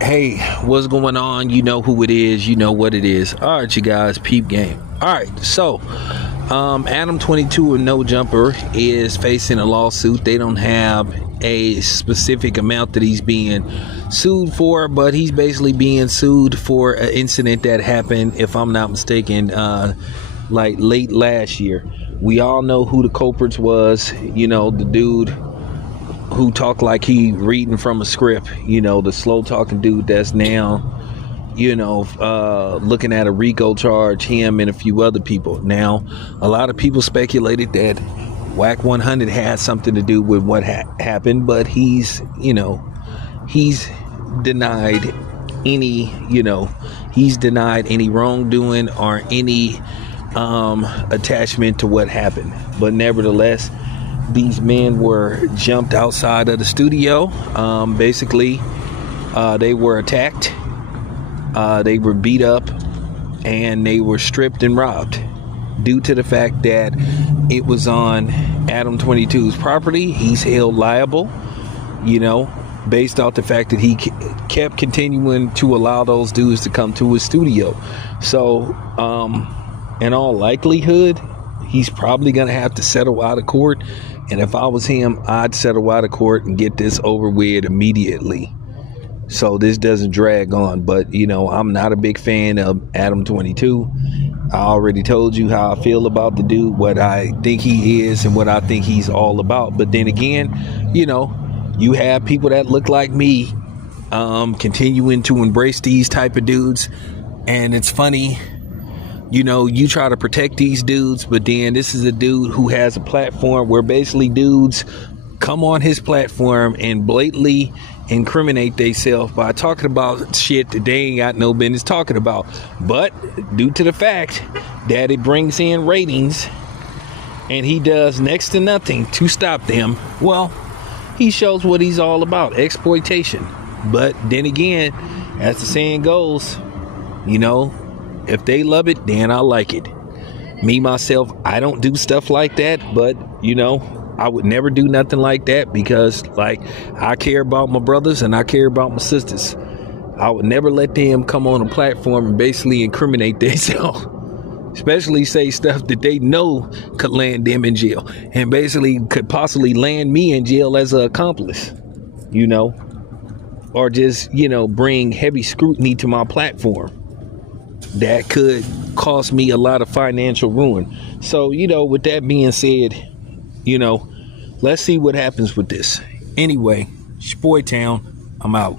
Hey, what's going on? You know who it is. You know what it is. All right, you guys, peep game. All right, so Adam 22 and No Jumper is facing a lawsuit. They don't have a specific amount that he's being sued for, but he's basically being sued for an incident that happened, if I'm not mistaken, like late last year. We all know who the culprits was. You know, the dude who talked like he reading from a script, you know, the slow talking dude that's now, you know, looking at a RICO charge, him and a few other people. Now, a lot of people speculated that Whack 100 had something to do with what happened, but he's denied any wrongdoing or any attachment to what happened. But nevertheless, these men were jumped outside of the studio. Basically, they were attacked, they were beat up, and they were stripped and robbed due to the fact that it was on Adam 22's property. He's held liable, you know, based off the fact that he kept continuing to allow those dudes to come to his studio. So, in all likelihood, he's probably going to have to settle out of court. And if I was him, I'd settle out of court and get this over with immediately, so this doesn't drag on. But, you know, I'm not a big fan of Adam 22. I already told you how I feel about the dude, what I think he is and what I think he's all about. But then again, you know, you have people that look like me continuing to embrace these type of dudes. And it's funny, you know, you try to protect these dudes, but then this is a dude who has a platform where basically dudes come on his platform and blatantly incriminate themselves by talking about shit that they ain't got no business talking about. But due to the fact that it brings in ratings and he does next to nothing to stop them, well, he shows what he's all about: exploitation. But then again, as the saying goes, you know, if they love it, then I like it. Me, myself, I don't do stuff like that, but, you know, I would never do nothing like that because, like, I care about my brothers and I care about my sisters. I would never let them come on a platform and basically incriminate themselves, especially say stuff that they know could land them in jail and basically could possibly land me in jail as an accomplice, you know, or just, you know, bring heavy scrutiny to my platform that could cost me a lot of financial ruin. So, you know, with that being said, you know, let's see what happens with this. Anyway, it's your boy Town. I'm out.